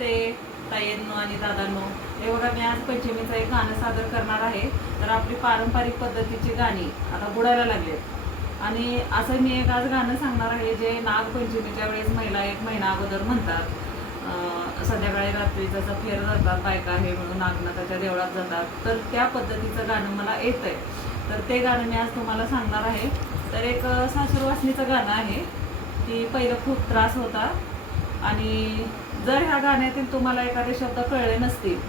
नमस्ते ताईंनो आणि दादांनो. हे बघा, मी आज पंचमीचं एक गाणं सादर करणार आहे. तर आपली पारंपरिक पद्धतीची गाणी आता बुडायला लागलेत आणि असं मी एक आज गाणं सांगणार आहे जे नागपंचमीच्या वेळेस महिला एक महिना अगोदर म्हणतात. संध्याकाळी रात्री जसं फेर जातात बायका हे म्हणून नागनाथाच्या देवळात जातात, तर त्या पद्धतीचं गाणं मला येत आहे. तर ते गाणं मी आज तुम्हाला सांगणार आहे. तर एक सासूरवासनीचं गाणं आहे की पहिलं खूप त्रास होता, आणि जर ह्या गाण्यातील तुम्हाला एखादे शब्द कळले नसतील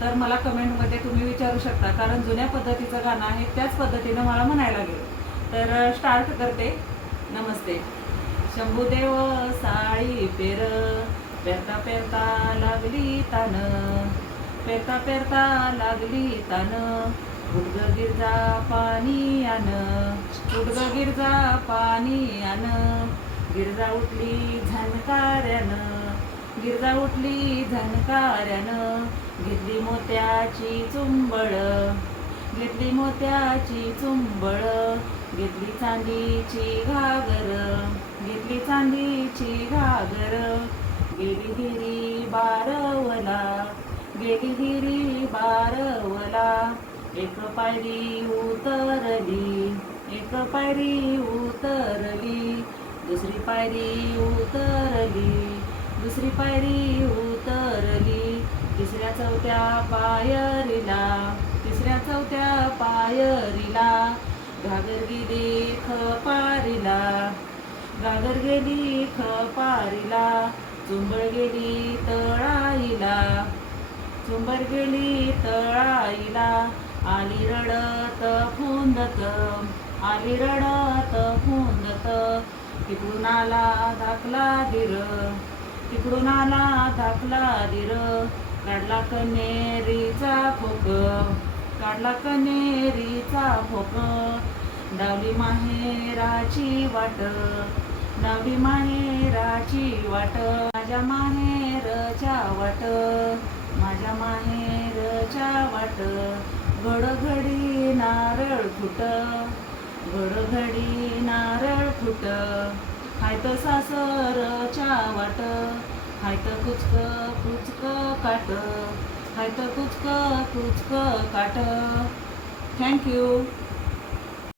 तर मला कमेंटमध्ये तुम्ही विचारू शकता, कारण जुन्या पद्धतीचं गाणं आहे त्याच पद्धतीनं मला म्हणायला लागेल. तर स्टार्ट करते. नमस्ते. शंभूदेव साळी पेर, पेरता पेरता लागली तान, पेरता पेरता लागली तान, उडग गिरजा पाणी आण, उडग गिरजा पाणी आण, गिरजा उठली झणकाऱ्यानं, गिरजा उठली झणकाऱ्यानं, घेतली मोत्याची चुंबळ, घेतली मोत्याची चुंबळ, घेतली चांदीची घागर, घेतली चांदीची घागर, गेली हिरी बारवला, गेली हिरी बारवला, एक पायरी उतरली, एक पायरी उतरली, दुसरी पायरी उतरली, दुसरी पायरी उतरली, तिसऱ्या चौथ्या पायरीला, तिसऱ्या चौथ्या पायरीला, घागर गेली खपारीला, घागर गेली खपारीला, चुंबळ गेली तळाईला, चुंबर गेली तळाईला, आली रडत फुंदत, आली रडत फुंदत, तिकडून आला धाकला धीर, तिकडून आला धाकला धीर, काढला कन्हेरीचा फोक, काढला कन्हेरीचा फोक, डावली माहेराची वाट, डावली माहेराची वाट, माझ्या माहेरच्या वाट, माझ्या माहेरच्या वाट, घडघडी नारळ फुट, घडघडी नारळ फुट, हायत सासरच्या वाट, हायत कुचक कुचक काट, हायत कुचक कुचक काट. थँक्यू.